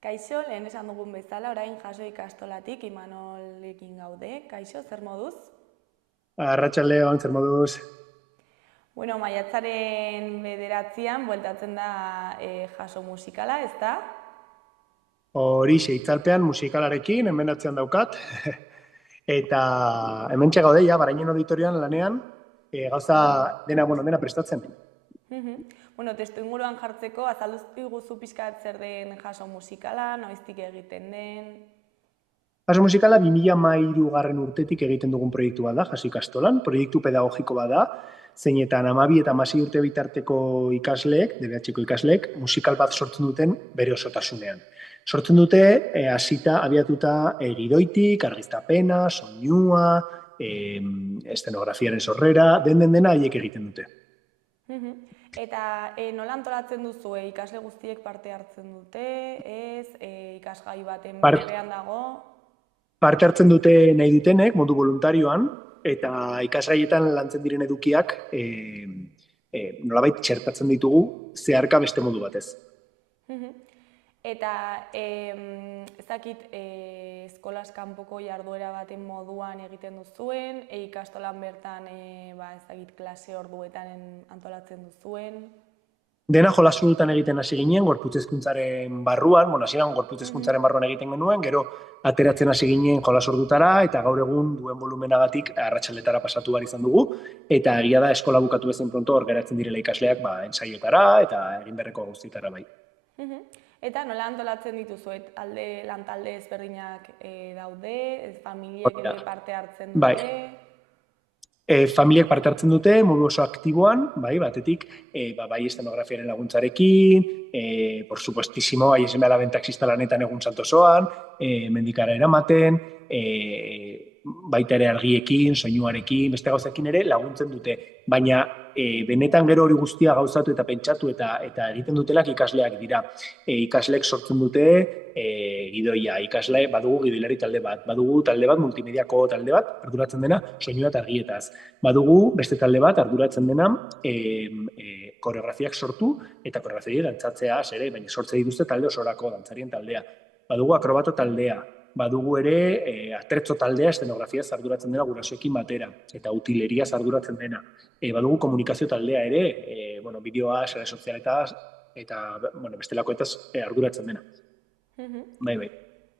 Kaixo, lehen esan dugun bezala, orain Jaso ikastolatik Imanolekin gaude. Kaixo, zer moduz? Arratsaldeon, zer moduz? Bueno, maiatzaren 9an bueltatzen da Jaso musikala, ezta? Horixe, itzalpean musikalarekin, hemen atzean daukat. Eta hemen gaude ja, Barainen auditorian lanean, gauza dena prestatzen. Bueno, testu inguruan jartzeko, azaldu iguzu pixkat zer den Jaso musikala, noiztik egiten den? Jaso musikala 2013 urtetik egiten dugun proiektu bat da, Jaso ikastolan, proiektu pedagogiko bat da, zeinetan 12 eta 16 urte bitarteko ikasleek, DBH-ko ikasleek, musikal bat sortzen duten bere osotasunean. Sortzen dute, hasita abiatuta gidoitik, argiztapena, soinua, estenografiaren sorrera, dena haiek egiten dute. Eta nola antolatzen duzu, ikasle guztiek parte hartzen dute, ez, ikasgai baten berean dago? Parte hartzen dute nahi dutenek, modu voluntarioan, eta ikasgaietan lantzen diren edukiak nolabait txertatzen ditugu zeharka beste modu batez. Eta ez dakit eskolaz kanpoko jarduera baten moduan egiten duzuen, ikastolan bertan ez dakit klase orduetan antolatzen duzuen? Dena jolasunetan egiten hasi ginen, gorputz hezkuntzaren barruan, hasieran gorputz hezkuntzaren barruan egiten genuen, gero ateratzen hasi ginen jolas ordutara, eta gaur egun duen volumenagatik arratsaldeetara pasatu behar izan dugu, eta egia da eskola bukatu bezain pronto hor geratzen direla ikasleak ensaiotara eta egin beharreko guztietara bai. Eta nola antolatzen dituzuet, lantalde ezberdinak daude, familiek ere parte hartzen dute? Familiek parte hartzen dute, modu oso aktiboan, batetik, bai estenografiaren laguntzarekin, por supuestísimo, bai seme-alaben taxista lanetan egun santosoan, mendikara eramaten, baita ere argiekin, soinuarekin, beste gauzekin ere laguntzen dute. Baina benetan gero hori guztia gauzatu eta pentsatu eta egiten dutelak ikasleak dira. Ikasleek sortzen dute gidoia, ikasle badugu gidoilari talde bat, badugu talde bat multimediako talde bat, arduratzen dena soinua eta argietaz. Badugu beste talde bat arduratzen dena koreografiak sortu eta koreografiak dantzatzea ere, baina sortze dituzte talde osorako dantzarien taldea. Badugu akrobato taldea, badugu ere atrezzo taldea estenografia arduratzen dena gurasoekin batera eta utileria arduratzen dena. Badugu komunikazio taldea ere, bideoa, sare sozialetaz eta bestelakoetaz arduratzen dena. Bai.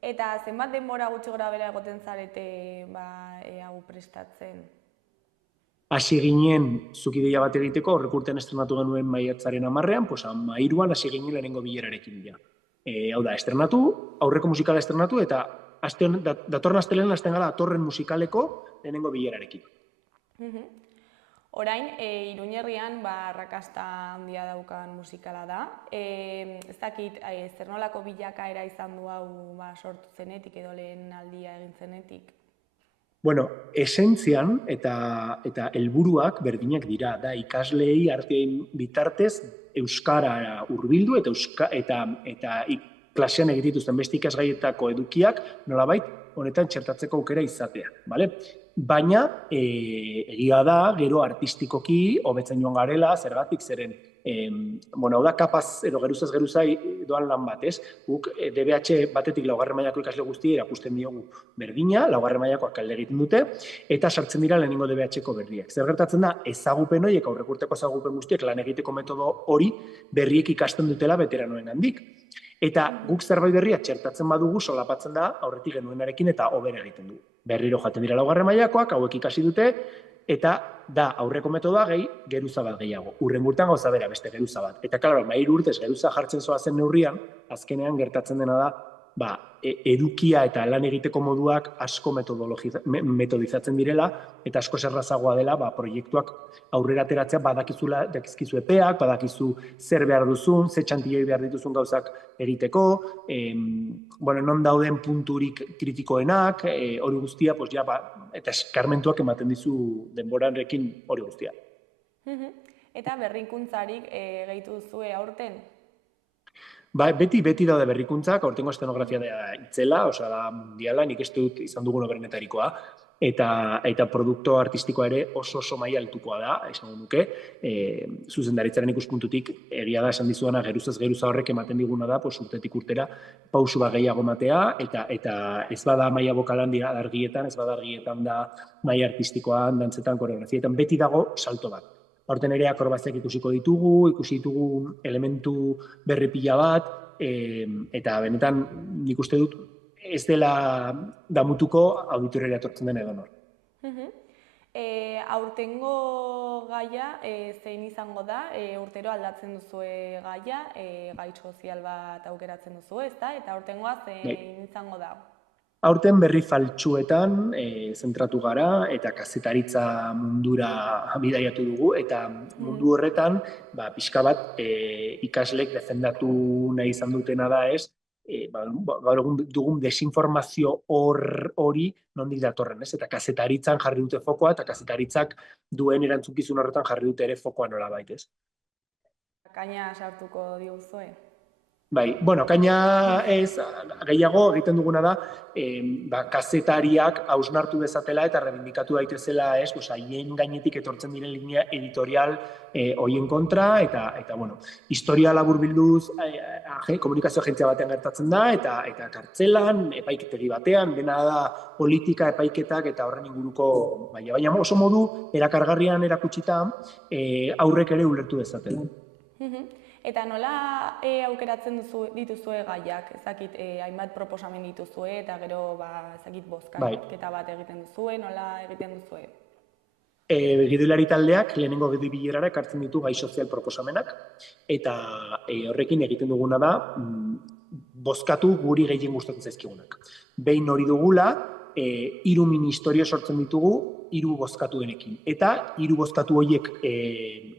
Eta zenbat denbora gutxi gorabehera egoten zarete hau prestatzen? Hasi ginen zuk ideia bat egiteko, horrek urtean estrenatu genuen maiatzaren 10ean, 13an hasi ginen lehenengo bilerarekin dira. Hau da, aurreko musikala estrenatu eta datorren astelehenean hasten gara datorren musikaleko lehenengo bilerarekin. Orain, Iruñerrian arrakasta handia daukan musikala da. Ez dakit, zer nolako bilakaera izan du hau sortu zenetik edo lehen aldia egin zenetik? Bueno, esentzian eta helburuak berdinak dira, da ikasleei artean bitartez euskara hurbildu eta klasean egitituzten beste ikasgaietako edukiak nolabait honetan txertatzeko aukera izatea, bale? Baina egia da gero artistikoki hobetzen joan garela, zergatik zeren hau da kapaz edo geruzaz geruzai doan lan bat, ez? Guk DBH batetik 4. mailako ikasle guztiei erakusten diogu berdina, 4. mailakoak alde egiten dute, eta sartzen dira lehenengo DBH-ko berriak. Zer gertatzen da, ezagupen horiek, aurreko urteko ezagupen guztiek lan egiteko metodo hori berriek ikasten dutela veteranoen handik. Eta guk zerbait berria txertatzen badugu solapatzen da aurretik genuenarekin eta hobera egiten du. Berriro jaten dira 4. mailakoak, hauek ikasi dute, eta da aurreko metodoa geruza bat gehiago. Hurrengo urtean gauza bera beste geruza bat. Eta klaro, 13 urtez geruza jartzen zoazen neurrian, azkenean gertatzen dena da, edukia eta lan egiteko moduak asko metodizatzen direla, eta asko errazagoa dela proiektuak aurrera ateratzea badakizkizu epeak, badakizu zer behar duzun, ze txantioi behar dituzun gauzak egiteko, non dauden punturik kritikoenak, hori guztia, eta eskarmentuak ematen dizu denborarekin hori guztia. Eta berrikuntzarik gehitu duzue aurten? Ba, beti daude berrikuntzak, aurtengo estenografia da itzela, osea da mundiala, nik ez dut izan dugun obernetarikoa, eta produkto artistikoa ere oso maila altukoa da, esango nuke, zuzendaritzaren ikuspuntutik egia da esan dizuana geruzaz geruza horrek ematen diguna da, pues urtetik urtera pausu bat gehiago ematea, eta ez bada maila bokalan dira argietan, ez bada argietan da maila artistikoan, dantzetan, koreografietan, beti dago salto bat. Aurten ere akrobaziak ikusi ditugu elementu berri pila bat, eta benetan nik uste dut ez dela damutuko auditoriora etortzen den edonor. Aurtengo gaia zein izango da, urtero aldatzen duzue gaia, gai sozial bat aukeratzen duzu, ezta? Eta aurtengoa zein izango da? Aurten berri faltsuetan zentratu gara eta kazetaritza mundura bidaiatu dugu eta mundu horretan pixka bat ikaslek defendatu nahi izan dutena da ez, gaur egun dugun desinformazio hori nondik datorren, ez? Eta kazetaritzan jarri dute fokoa eta kazetaritzak duen erantzukizun horretan jarri dute ere fokoa nolabait, ez? Kaina sartuko diguzue? Bai, bueno, kaina ez, gehiago egiten duguna da, kazetariak hausnartu dezatela eta rebindikatu daitezela, ez, haien gainetik etortzen diren linea editorial horien kontra, eta bueno, historia laburbilduz komunikazio agentzia batean gertatzen da, eta kartzelan, epaiketegi batean, dena da politika, epaiketak eta horren inguruko, baina oso modu erakargarrian erakutsita aurrek ere ulertu dezatela. Eta nola aukeratzen dituzue gaiak? Ezakit, hainbat proposamen dituzue eta gero, ezakit, bozketa bat egiten duzue, nola egiten duzue? Gidoilari taldeak lehenengo bilerara ekartzen ditu gai sozial proposamenak, eta horrekin egiten duguna da, bozkatu guri gehien gustatzen zaizkigunak. Behin hori dugula, 3 mini-historio sortzen ditugu, 3 bozkatuenekin. Eta 3 bozkatu horiek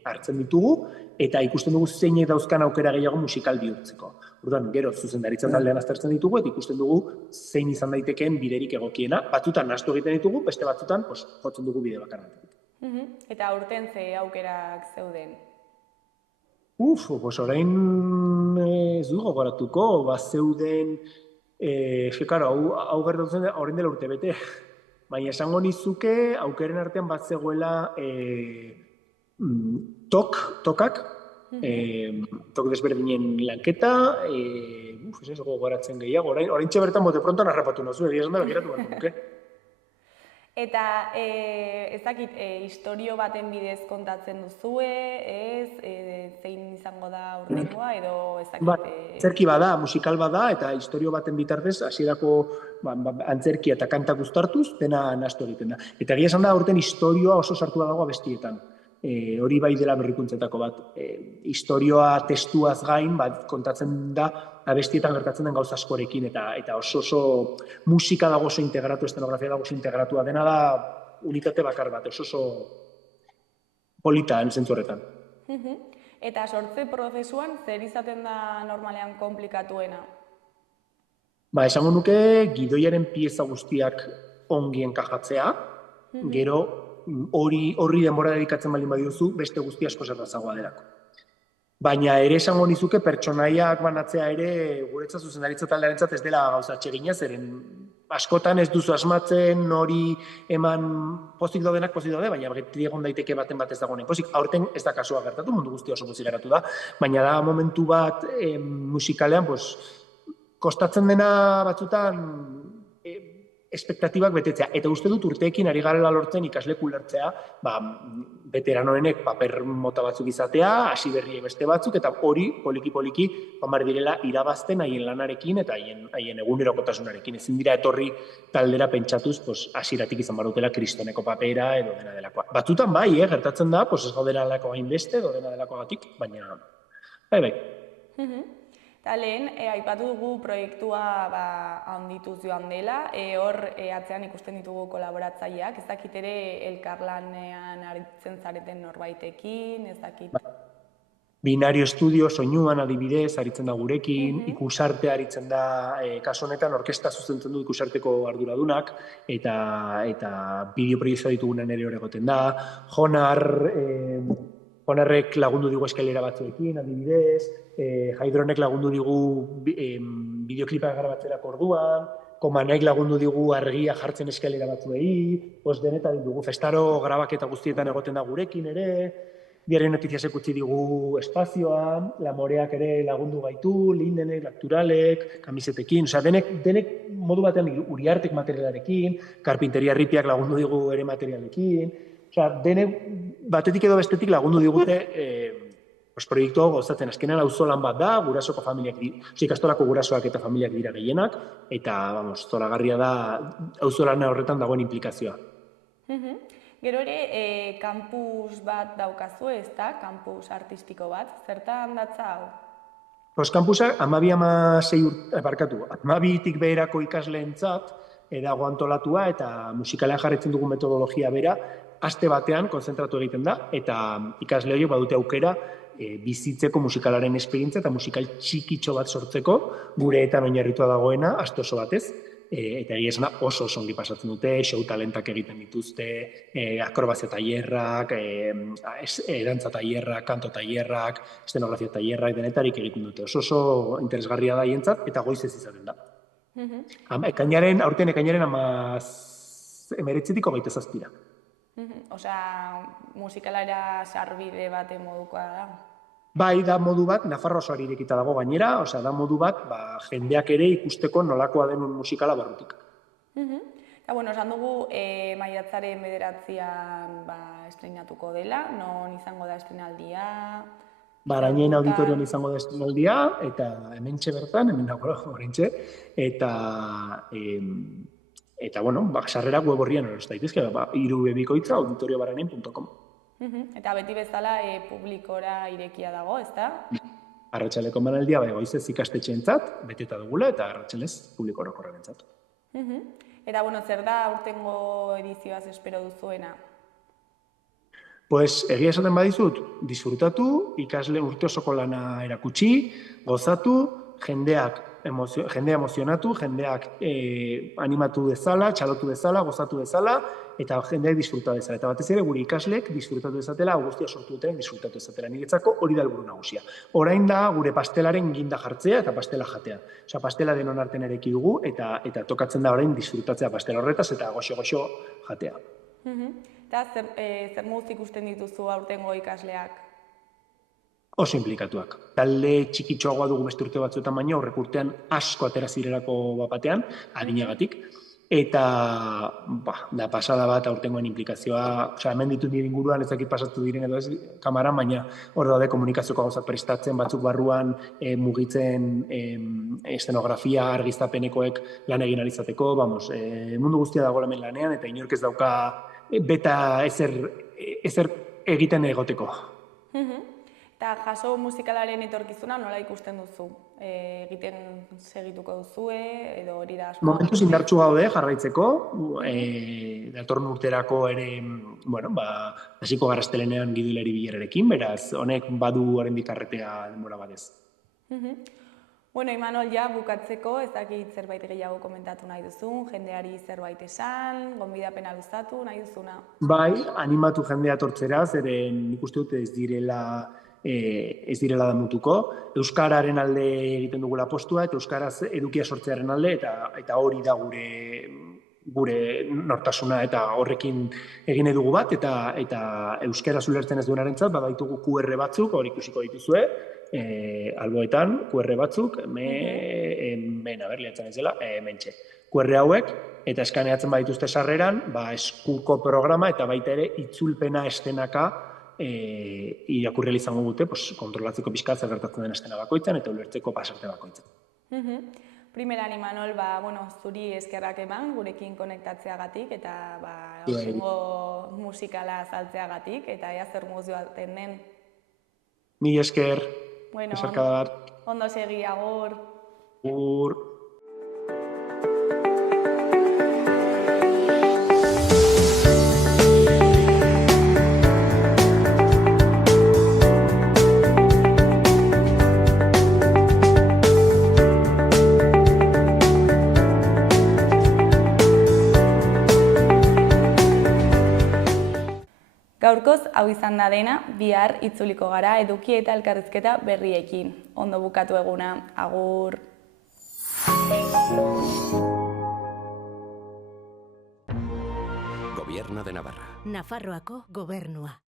hartzen ditugu, eta ikusten dugu zeinek dauzkan aukera gehiago musikal bihurtzeko. Orduan, gero zuzendaritza taldean aztertzen ditugu, eta ikusten dugu zein izan daitekeen biderik egokiena. Batzutan nahastu egiten ditugu, beste batzutan jotzen dugu bide bakarratik. Eta aurten ze aukerak zeuden? Orain ez du gogoratuko, zeuden, hau gertatzen orain dela urte bete. Baina esango nizuke, aukeren artean bat zegoela tokak, tok desberdinen lanketa, ez gogoratzen gehiago, orain txebertan bote pronto narrapatu nozu, egia esan da begiratu bat nuke. Eta ezakit, historio baten bidez kontatzen duzue, zein izango da urtengoa, edo ezakit... Antzerki bada, musikal bada, eta historio baten bitartez, hasierako antzerkia eta kantak uztartuz, dena nahastu egiten da. Eta egia esan da, aurten historioa oso sartu dago abestietan. Hori bai dela berrikuntzetako bat. Historioa testuaz gain, kontatzen da, abestietan gertatzen den gauza askorekin, eta oso musika dago oso integratu, estenografia dago oso integratua, dena da unitate bakar bat, oso polita entzentzu horretan. Eta sortze prozesuan, zer izaten da normalean komplikatuena? Esango nuke, gidoiaren pieza guztiak ongi enkajatzea, gero horri denbora dedikatzen baldin badiozu, beste guzti asko zertazagoa delako. Baina ere esango nizuke pertsonaiak banatzea ere guretzat zuzendaritza taldearentzat ez dela gauza atsegina, zeren askotan ez duzu asmatzen hori eman pozik daudenak pozik daude, baina beti egon daiteke baten bat ez dagoen pozik. Aurten ez da kasua gertatu, mundu guztia oso pozik geratu da, baina da momentu bat musikalean kostatzen dena batzutan espektatibak betetzea. Eta uste dut urteekin ari garela lortzen ikasleku ulertzea, veteranoenek paper mota batzuk izatea, hasi berri beste batzuk, eta hori poliki-poliki bar direla irabazten haien lanarekin eta haien egunerokotasunarekin. Ezin dira etorri taldera pentsatuz, hasieratik izan bar dutela kristoneko papera edo dena delakoa. Batzutan bai, gertatzen da, ez gaudela delako hainbeste, edo dena delakoagatik, baina bai. Eta lehen, aipatu dugu proiektua handituz joan dela, hor atzean ikusten ditugu kolaboratzaileak, ez dakit ere elkarlanean aritzen zareten norbaitekin, ez dakit... Binario Estudio, soinuan adibidez, aritzen da gurekin, ikusarte aritzen da, kasu honetan orkesta zuzentzen du ikusarteko arduradunak, eta bideoproiektua ditugunen ere hor egoten da, Jonar... Honerrek lagundu digu eskalera batzuekin, adibidez, Hydronek lagundu digu bideoklipa grabatzerako orduan, Komanek lagundu digu argia jartzen eskalera batzuei, denetan dugu festaro grabaketa guztietan egoten da gurekin ere, Diario Notiziasek utzi digu espazioan, Lamoreak ere lagundu gaitu, Lindenek, Lakturalek, kamisetekin, denek modu batean Uriartek materialarekin, Karpinteria Ripiak lagundu digu ere materialekin, denek batetik edo bestetik lagundu digute proiektu hau gozatzen. Azkenean auzolan bat da, gurasoko familiak ikastolako gurasoak eta familiak dira gehienak, eta zoragarria da auzolana horretan dagoen implikazioa. Gero ere, kampus bat daukazu, ez da? Kampus artistiko bat. Zertan datza hau? Kampusak 12-tik beherako ikasleentzat dago antolatua eta musikalean jarretzen dugu metodologia bera, aste batean konzentratu egiten da, eta ikasle horiek badute aukera bizitzeko musikalaren esperientzia eta musikal txikitxo bat sortzeko, gureetan oinarritua dagoena, aste oso batez, eta egia esana oso ongi pasatzen dute, show talentak egiten dituzte, akrobazia tailerrak, dantza tailerrak, kanto tailerrak, eszenografia tailerrak, denetarik egiten dute. Oso interesgarria da hientzat, eta goizez izaten da. Aurten ekainaren 19-tik 27. Osea, musikalara sarbide baten modukoa da? Bai, da modu bat, Nafarroa osoari irekita dago gainera, da modu bat, jendeak ere ikusteko nolakoa den musikala barrutik. Eta, esan dugu, maiatzaren 9an estreinatuko dela, non izango da estrenaldia? Arañen auditorion izango da estrenaldia, eta hementxe bertan, hemen dago horrentxe, eta sarrerak web horrian eros daitezke, irubebikoitza auditoriobaranen.com. Eta beti bezala publikora irekia dago, ez da? Arratsaleko emanaldia goizez ikastetxeentzat, beteta dugula, eta arratsalez publiko orokorrarentzat. Eta, zer da aurtengo edizioaz espero duzuena? Egia esaten badizut, disfrutatu, ikasle urte osoko lana erakutsi, gozatu, jendea emozionatu, jendeak animatu dezala, txalotu dezala, gozatu dezala, eta jendeak disfruta dezala. Eta batez ere, gure ikasleek disfrutatu dezatela, guztia sortu duten disfrutatu dezatela. Niretzako hori da helburu nagusia. Orain da gure pastelaren ginda jartzea eta pastela jatea. Pastela denon artean ereki dugu, eta tokatzen da orain disfrutatzea pastela horretaz, eta goxo-goxo jatea. Eta zer moduz ikusten dituzu aurtengo ikasleak? Oso implikatuak. Talde txikitxoagoa dugu beste urte batzuetan baina, aurreko urtean asko atera zirelako batean, adinagatik. Eta, da pasada bat aurtengoen implikazioa, hemen ditut nire inguruan ezakit pasatu diren edo ez kamaran, baina hor daude komunikazioko gauzak prestatzen, batzuk barruan mugitzen eszenografia argiztapenekoek lan egin alizateko, mundu guztia dago hemen lanean, eta inork ez dauka beta ezer egiten egoteko. Eta jaso musikalaren etorkizuna nola ikusten duzu? Egiten segituko duzue, edo hori da asmoa? Momentuz indartsu gaude jarraitzeko, datorren urterako ere, hasiko gara astelenean gidoileri bilerarekin, beraz, honek badu oraindik arretea denbora batez. Imanol, bukatzeko, ez dakit zerbait gehiago komentatu nahi duzun, jendeari zerbait esan, gonbidapena luzatu nahi duzuna? Bai, animatu jendea tortzera, zeren nik uste dut ez direla damutuko. Euskararen alde egiten dugula postua, eta euskaraz edukia sortzearen alde, eta hori da gure nortasuna, eta horrekin egin dugu bat, eta euskaraz ulertzen ez duenarentzat, badaitugu QR batzuk, hori ikusiko dituzue, alboetan, QR batzuk, liatzen ez dela, mentxe. QR hauek, eta eskaneatzen badituzte sarreran, eskuko programa, eta baita ere, itzulpena estenaka, irakurri izango dute, kontrolatzeko pixka zer gertatzen den estena bakoitzan eta ulertzeko pasarte bakoitzan. Primeran, Imanol, zuri eskerrak eman, gurekin konektatzeagatik eta oingo musikala saltzeagatik, eta ea zer mozio alten den. Mila esker, esarkada bat. Ondo segi, agur. Agur. Gaurkoz hau izan da dena, bihar itzuliko gara eduki eta elkarrizketa berriekin. Ondo bukatu eguna, agur! Gobierno de Navarra. Nafarroako gobernua.